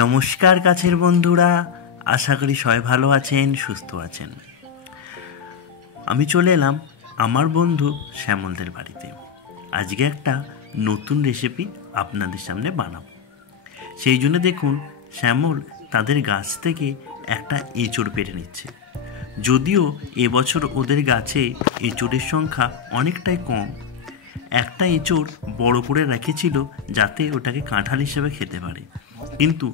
নমস্কার গাছের বন্ধুরা, আশা করি সবাই ভালো আছেন, সুস্থ আছেন। আমি চলে এলাম আমার বন্ধু শ্যামলদের বাড়িতে। আজকে একটা নতুন রেসিপি আপনাদের সামনে বানাবো। সেই জন্য দেখুন, শ্যামল তাদের গাছ থেকে একটা এঁচোড় পেড়ে নিচ্ছে। যদিও এবছর ওদের গাছে এঁচোড়ের সংখ্যা অনেকটাই কম। একটা এঁচোড় বড় করে রেখেছিল যাতে ওটাকে কাঁঠাল হিসেবে খেতে পারে, কিন্তু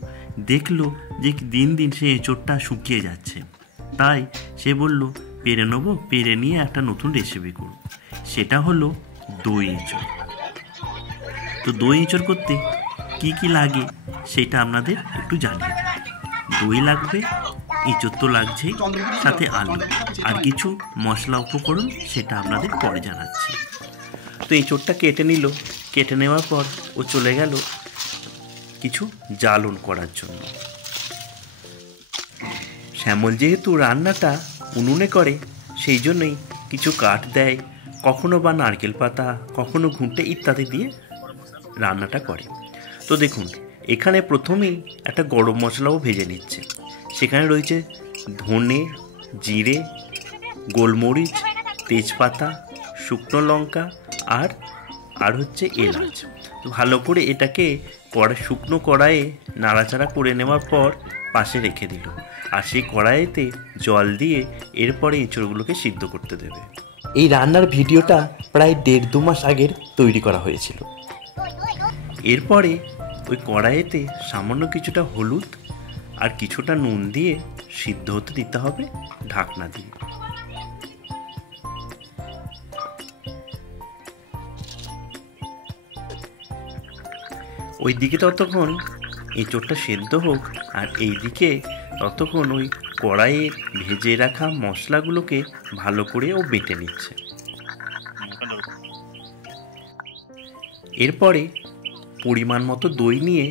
দেখলো যে দিন দিন সে এঁচোড়টা শুকিয়ে যাচ্ছে। তাই সে বলল, পেরে নেবো, পেরে নিয়ে একটা নতুন রেসিপি করব। সেটা হলো দই এঁচোড়। তো দই এঁচোড় করতে কি কি লাগে সেটা আপনাদের একটু জানিয়ে দেব। দই লাগবে, এঁচোড় তো লাগছেই, সাথে আলু আর কিছু মশলা উপকরণ, সেটা আপনাদের পরে জানাচ্ছি। তো এঁচোড়টা কেটে নিল। কেটে নেওয়ার পর ও চলে গেল কিছু জ্বালন করার জন্য। শ্যামল যেহেতু রান্নাটা উনুনে করে, সেই জন্যই কিছু কাঠ দেয়, কখনো বা নারকেল পাতা, কখনো ঘুঁটে ইত্যাদি দিয়ে রান্নাটা করে। তো দেখুন, এখানে প্রথমেই একটা গরম মশলাও ভেজে নিচ্ছে। সেখানে রয়েছে ধনে, জিরে, গোলমরিচ, তেজপাতা, শুকনো লঙ্কা আর হচ্ছে এলাচ। তো ভালো করে এটাকে শুকনো কড়াইয়ে নাড়াচাড়া করে নেওয়ার পর পাশে রেখে দিল। আর সেই কড়াইতে জল দিয়ে এরপরে এঁচড়গুলোকে সিদ্ধ করতে দেবে। এই রান্নার ভিডিওটা প্রায় 1.5-2 মাস আগের তৈরি করা হয়েছিল। এরপরে ওই কড়াইতে সামান্য কিছুটা হলুদ আর কিছুটা নুন দিয়ে সিদ্ধ হতে দিতে হবে ঢাকনা দিয়ে। ওই দিকে ততক্ষণ এঁচোড়টা সেদ্ধ হোক, আর এই দিকে ততক্ষণ ওই কড়াইয়ে ভেজে রাখা মশলাগুলোকে ভালো করে ও বেটে নিচ্ছে। এরপরে পরিমাণ মতো দই নিয়ে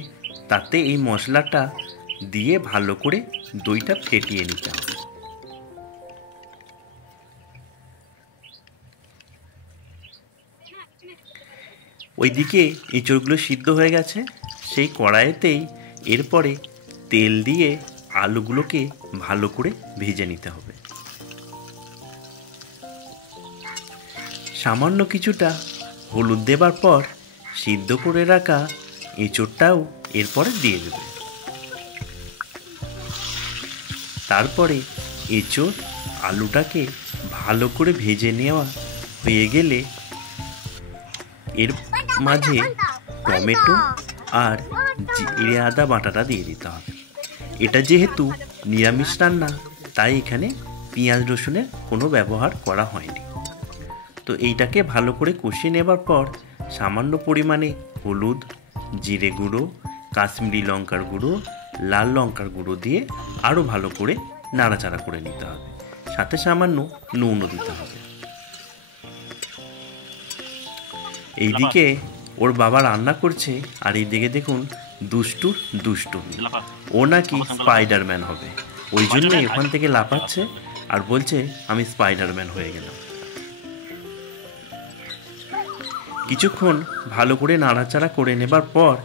তাতে এই মশলাটা দিয়ে ভালো করে দইটা ফেটিয়ে নিতে হবে। ওইদিকে এঁচোড়গুলো সিদ্ধ হয়ে গেছে। সেই কড়াইতেই এরপরে তেল দিয়ে আলুগুলোকে ভালো করে ভেজে নিতে হবে। সামান্য কিছুটা হলুদ দেবার পর সিদ্ধ করে রাখা এঁচোড়টাও এরপরে দিয়ে দেবে। তারপরে এঁচোড় আলুটাকে ভালো করে ভেজে নেওয়া হয়ে গেলে এর মাঝে টমেটো আর জিরে আদা বাটাটা দিয়ে দিতে হবে। এটা যেহেতু নিরামিষ রান্না, তাই এখানে পেঁয়াজ রসুনের কোনো ব্যবহার করা হয়নি। তো এইটাকে ভালো করে কষিয়ে নেবার পর সামান্য পরিমাণে হলুদ, জিরে গুঁড়ো, কাশ্মীরি লঙ্কার গুঁড়ো, লাল লঙ্কার গুঁড়ো দিয়ে আরও ভালো করে নাড়াচাড়া করে নিতে হবে। সাথে সামান্য নুনও দিতে হবে। এইদিকে ওর বাবা রান্না করছে, আর এইদিকে দেখুন দুষ্টু ও নাকি স্পাইডারম্যান হবে। ওই জন্য ওখান থেকে লাফাচ্ছে আর বলছে, আমি স্পাইডারম্যান হয়ে গেলাম। কিছুক্ষণ ভালো করে নাড়াচাড়া করে নেবার পর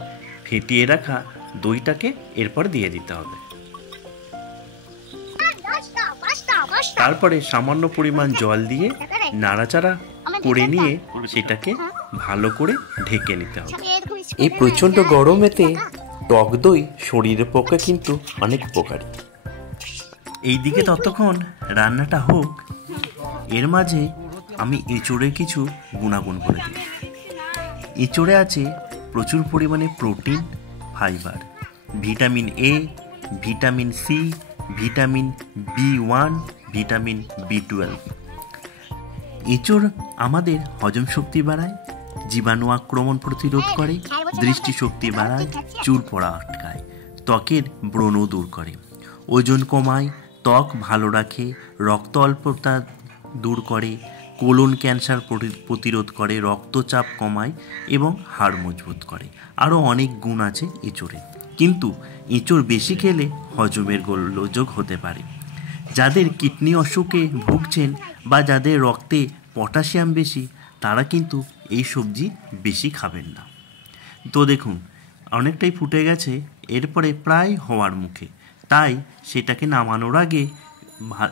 ফেটিয়ে রাখা দইটাকে এরপর দিয়ে দিতে হবে। তারপরে সামান্য পরিমাণ জল দিয়ে নাড়াচাড়া করে নিয়ে সেটাকে ভালো করে ঢেকে নিতে হবে। এই প্রচণ্ড গরমেতে টক দই শরীরের পক্ষে কিন্তু অনেক উপকারী। এইদিকে ততক্ষণ রান্নাটা হোক, এর মাঝে আমি এঁচোড়ের কিছু গুণাগুণ বলে দিই। এঁচোড়ে আছে প্রচুর পরিমাণে protein, fibre, vitamin A, vitamin C, vitamin B1, vitamin B12। এঁচোড় আমাদের হজম শক্তি বাড়ায়, জীবাণু আক্রমণ প্রতিরোধ করে, দৃষ্টিশক্তি বাড়ায়, চুল পড়া আটকায়, ত্বকের ব্রণ দূর করে, ওজন কমায়, ত্বক ভালো রাখে, রক্ত অল্পতা দূর করে, কোলন ক্যান্সার প্রতিরোধ করে, রক্তচাপ কমায় এবং হাড় মজবুত করে। আরও অনেক গুণ আছে এঁচোড়ে, কিন্তু এঁচোড় বেশি খেলে হজমের গোলযোগ হতে পারে। যাদের কিডনি অসুখে ভুগছেন বা যাদের রক্তে পটাশিয়াম বেশি, তারা কিন্তু এই সবজি বেশি খাবেন না। তো দেখুন, অনেকটাই ফুটে গেছে। এরপরে প্রায় হওয়ার মুখে, তাই সেটাকে নামানোর আগে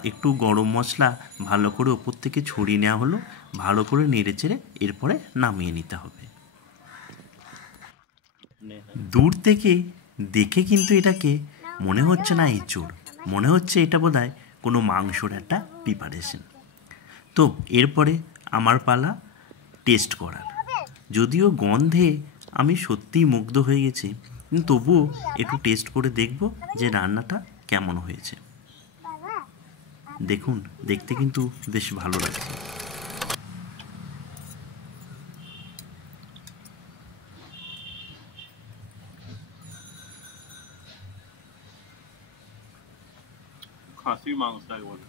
একটু গরম মশলা ভালো করে ওপর থেকে ছড়িয়ে নেওয়া হলো, ভালো করে নেড়ে চেড়ে এরপরে নামিয়ে নিতে হবে। দূর থেকে দেখে কিন্তু এটাকে মনে হচ্ছে না এঁচোড়, মনে হচ্ছে এটা বোধহয় কোনো মাংসর একটা প্রিপারেশন। তো এরপরে আমার পালা টেস্ট করার। যদিও গন্ধে আমি সত্যিই মুগ্ধ হয়ে গেছি, কিন্তু তবুও একটু টেস্ট করে দেখব যে রান্নাটা কেমন হয়েছে। দেখুন, দেখতে কিন্তু বেশ ভালো লাগছে। খাসি মাংস একবারে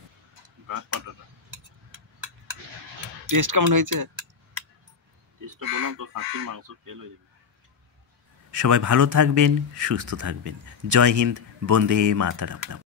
গাছ পাটাটা। টেস্ট কেমন হয়েছে? টেস্টটা বললাম তো, খাসির মাংস ফেল হয়ে যাবে। সবাই ভালো থাকবেন, সুস্থ থাকবেন। জয় হিন্দ, বন্দে মাতরম।